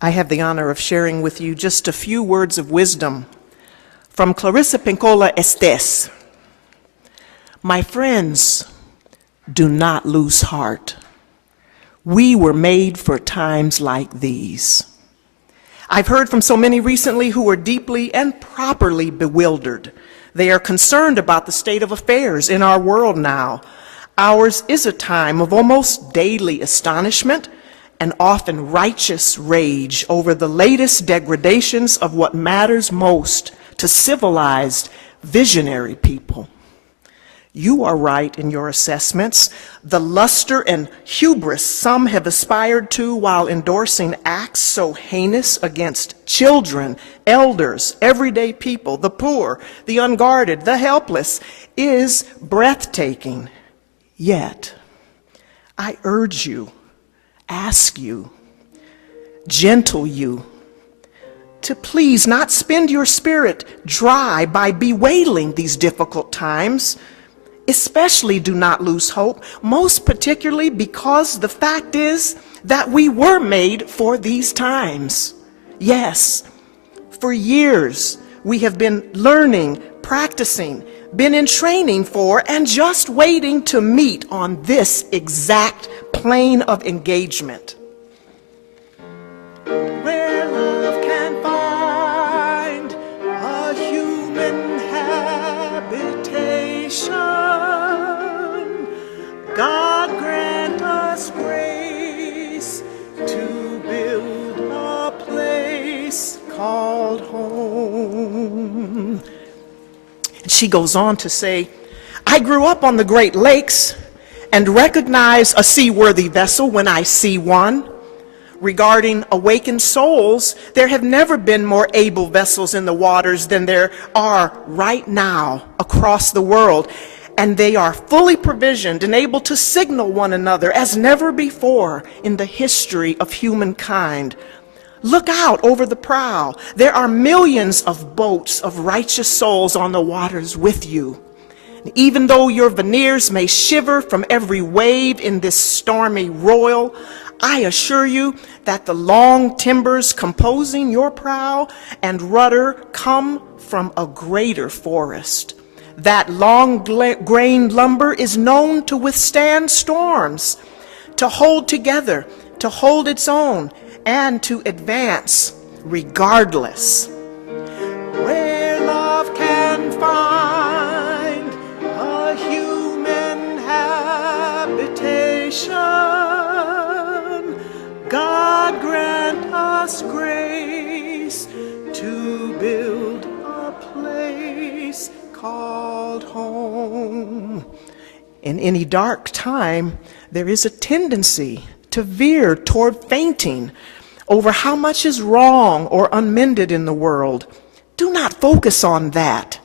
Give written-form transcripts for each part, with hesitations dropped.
I have the honor of sharing with you just a few words of wisdom from Clarissa Pinkola Estes. My friends, do not lose heart. We were made for times like these. I've heard from so many recently who are deeply and properly bewildered. They are concerned about the state of affairs in our world now. Ours is a time of almost daily astonishment and often righteous rage over the latest degradations of what matters most to civilized, visionary people. You are right in your assessments. The luster and hubris some have aspired to while endorsing acts so heinous against children, elders, everyday people, the poor, the unguarded, the helpless, is breathtaking. Yet, I urge you, ask you, gentle you, to please not spend your spirit dry by bewailing these difficult times. Especially do not lose hope, most particularly because the fact is that we were made for these times. Yes, for years we have been learning, practicing, been in training for, and just waiting to meet on this exact plane of engagement. Where love can find a human habitation, God grant us grace to build a place called home. And she goes on to say, I grew up on the Great Lakes and recognize a seaworthy vessel when I see one. Regarding awakened souls, there have never been more able vessels in the waters than there are right now across the world. And they are fully provisioned and able to signal one another as never before in the history of humankind. Look out over the prow. There are millions of boats of righteous souls on the waters with you. Even though your veneers may shiver from every wave in this stormy roil, I assure you that the long timbers composing your prow and rudder come from a greater forest. That long-grained lumber is known to withstand storms, to hold together, to hold its own, and to advance regardless. Where love can find a human habitation, God grant us grace to build a place called home. In any dark time, there is a tendency to veer toward fainting over how much is wrong or unmended in the world. Do not focus on that.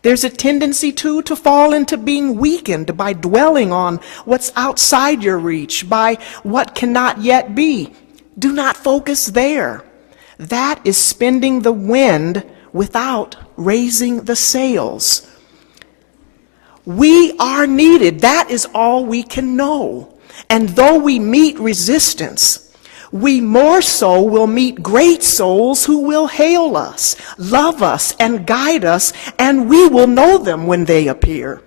There's a tendency to fall into being weakened by dwelling on what's outside your reach, by what cannot yet be. Do not focus there. That is spending the wind without raising the sails. We are needed. That is all we can know. And though we meet resistance, we more so will meet great souls who will hail us, love us, and guide us, and we will know them when they appear.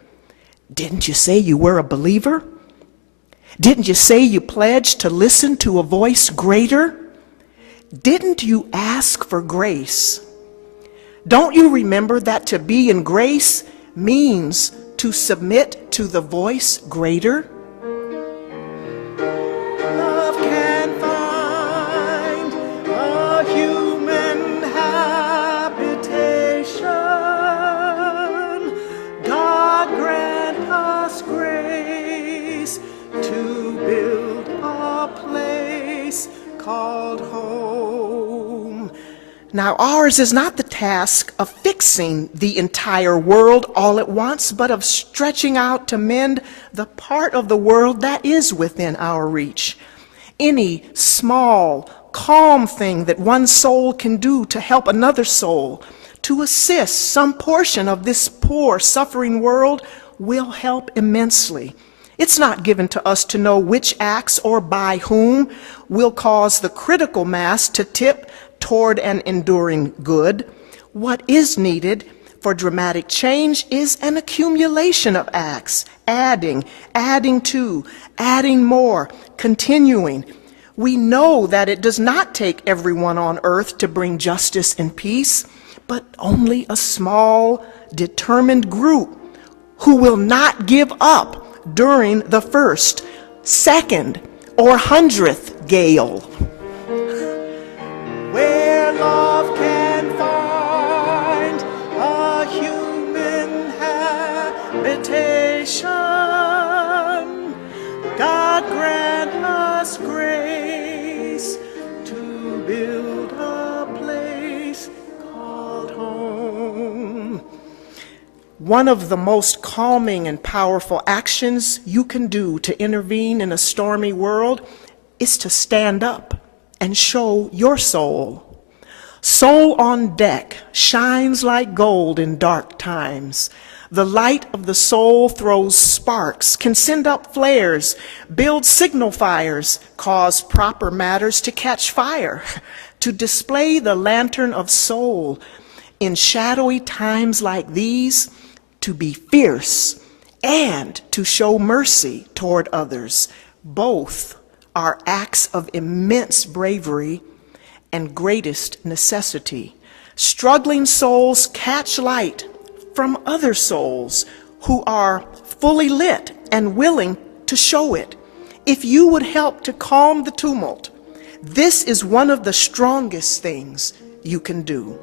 Didn't you say you were a believer? Didn't you say you pledged to listen to a voice greater? Didn't you ask for grace? Don't you remember that to be in grace means to submit to the voice greater? Love can find a human habitation. God grant us grace to build a place called home. Now, ours is not the task of fixing the entire world all at once, but of stretching out to mend the part of the world that is within our reach. Any small, calm thing that one soul can do to help another soul, to assist some portion of this poor, suffering world, will help immensely. It's not given to us to know which acts or by whom will cause the critical mass to tip toward an enduring good. What is needed for dramatic change is an accumulation of acts, adding to, adding more, continuing. We know that it does not take everyone on earth to bring justice and peace, but only a small, determined group who will not give up during the first, second, or 100th gale. Where love can find a human habitation, God grant us grace to build a place called home. One of the most calming and powerful actions you can do to intervene in a stormy world is to stand up and show your soul. Soul on deck shines like gold in dark times. The light of the soul throws sparks, can send up flares, build signal fires, cause proper matters to catch fire, to display the lantern of soul in shadowy times like these, to be fierce and to show mercy toward others. Both are acts of immense bravery and greatest necessity. Struggling souls catch light from other souls who are fully lit and willing to show it. If you would help to calm the tumult, this is one of the strongest things you can do.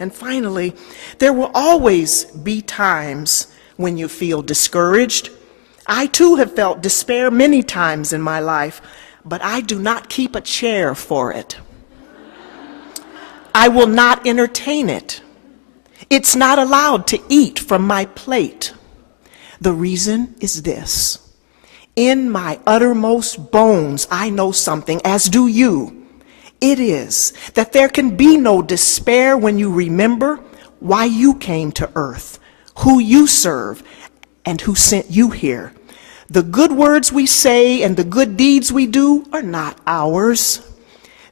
And finally, there will always be times when you feel discouraged. I too have felt despair many times in my life, but I do not keep a chair for it. I will not entertain it. It's not allowed to eat from my plate. The reason is this. In my uttermost bones, I know something, as do you. It is that there can be no despair when you remember why you came to earth, who you serve, and who sent you here. The good words we say and the good deeds we do are not ours.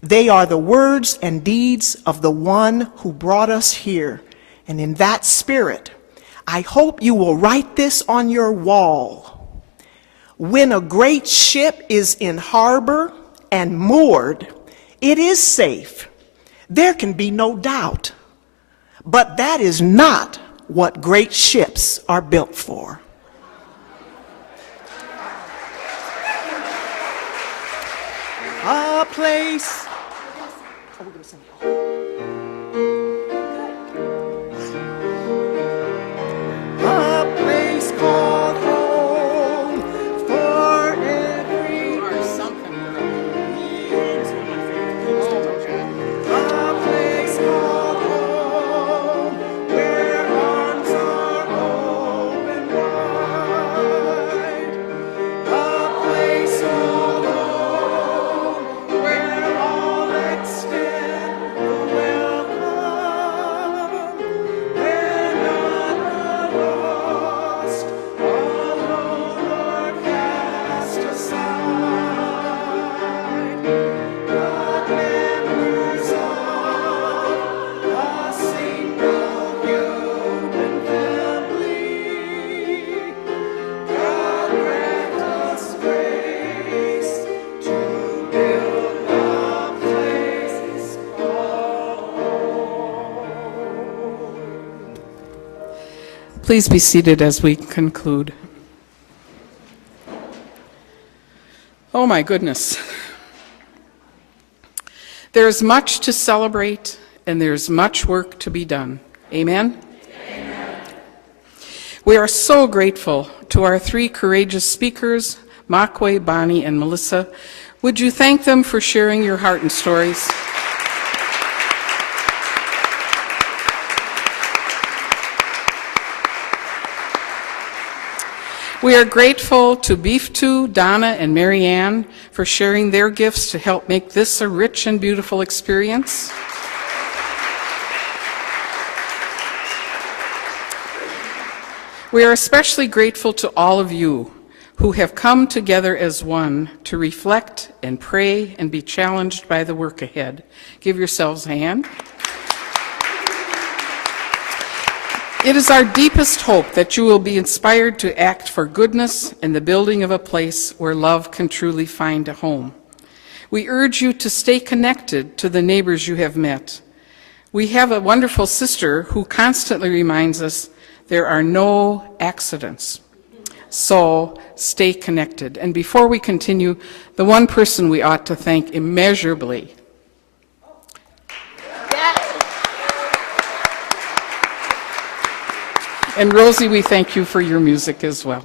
They are the words and deeds of the one who brought us here. And in that spirit, I hope you will write this on your wall. When a great ship is in harbor and moored, it is safe. There can be no doubt. But that is not what great ships are built for. A place. A place called home for every. A place called home where arms are open wide. A place called home where all extend the welcome. Where none are lost, alone or cast aside. But members of a single human family, God grant us grace to build a place called home. Please be seated as we conclude. Oh my goodness. There's much to celebrate and there's much work to be done. Amen? Amen. We are so grateful to our three courageous speakers, Makwe, Bonnie, and Melissa. Would you thank them for sharing your heart and stories? We are grateful to Beeftu, Donna, and Marianne for sharing their gifts to help make this a rich and beautiful experience. We are especially grateful to all of you who have come together as one to reflect and pray and be challenged by the work ahead. Give yourselves a hand. It is our deepest hope that you will be inspired to act for goodness and the building of a place where love can truly find a home. We urge you to stay connected to the neighbors you have met. We have a wonderful sister who constantly reminds us there are no accidents. So stay connected. And before we continue, the one person we ought to thank immeasurably and Rosie, we thank you for your music as well.